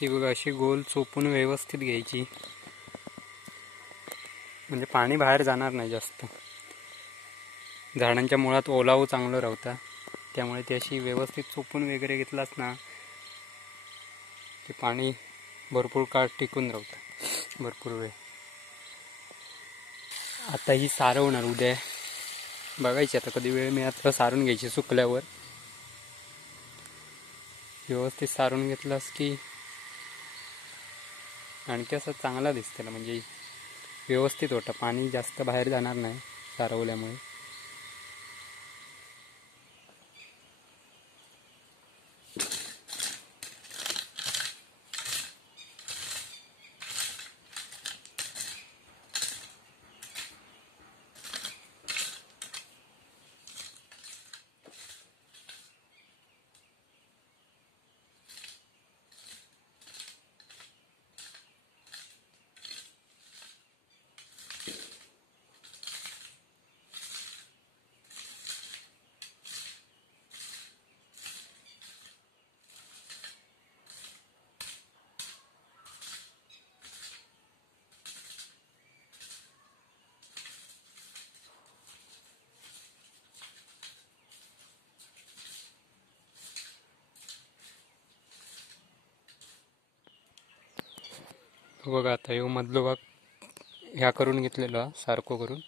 ही बघा अशी गोल चोपून व्यवस्थित घ्यायची, म्हणजे पाणी बाहेर जाणार नाही जास्त. झाडांच्या मुळात ओलावं चांगलं राहता, त्यामुळे ती अशी व्यवस्थित चोपून वगैरे घेतलास ना ते पाणी भरपूर काळ टिकून राहतं, भरपूर वेळ. आता ही सारवणार उद्या, बघायची आता कधी वेळ मिळाला तर सारून घ्यायची. सुकल्यावर व्यवस्थित सारून घेतलास की आणखी असं चांगला दिसतं, म्हणजे व्यवस्थित होतं, पाणी जास्त बाहेर जाणार नाही सारवल्यामुळे. बघा आता ह्यो मधलो भाग ह्या करून घेतलेला सारखं करून,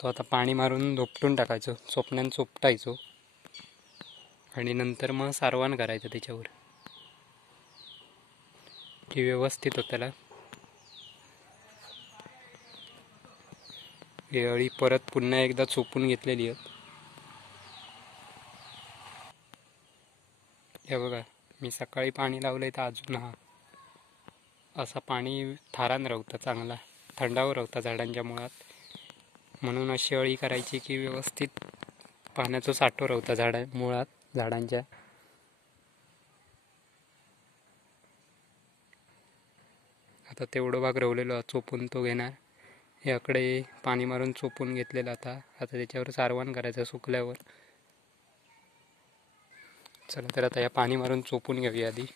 तो आता पाणी मारून धोपटून टाकायचो, चोपण्यान चोपटायचो आणि नंतर मग सारवण करायचं त्याच्यावर की व्यवस्थित होताला. ही अळी परत पुन्हा एकदा चोपून घेतलेली आहे. हे बघा मी सकाळी पाणी लावलंय तर अजून हा असा पाणी थारान राहतं, चांगला थंडावर राहतं झाडांच्या मुळात. म्हणून अशी अळी करायची की व्यवस्थित पाण्याचा साठो राहतं मुळात झाडांच्या. आता तेवढं भाग रवलेलो चोपून तो घेणार, याकडे पाणी मारून चोपून घेतलेलं आता त्याच्यावर सारवण करायचं सुकल्यावर. चला तर आता या पाणी मारून चोपून घेऊया आधी.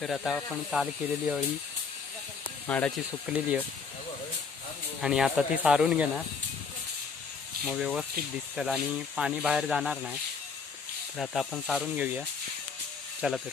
तर आता आपण काल केलेली अळी माडाची सुकलेली आहे आणि आता ती सारून घेणार, मग व्यवस्थित दिसतं आणि पाणी बाहेर जाणार नाही. तर आता आपण सारून घेऊया. चला तर.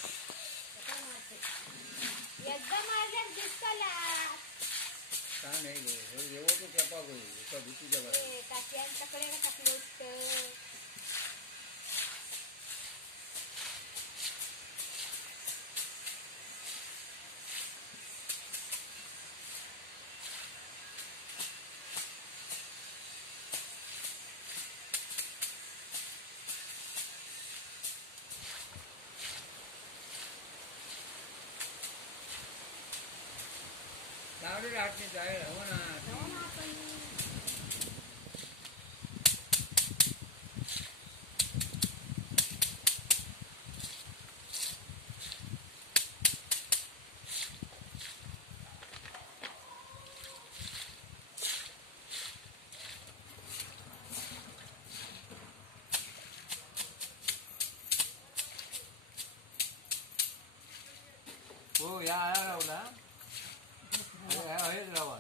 हो या आया रावला हेच रावा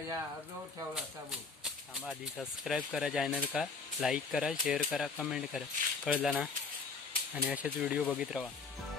या अर्धवट ठेवला साबू. थांबा आधी सबस्क्राईब करा चॅनल का, लाईक करा, शेअर करा, कमेंट करा, कळलं ना. आणि असेच व्हिडिओ बघित राहा.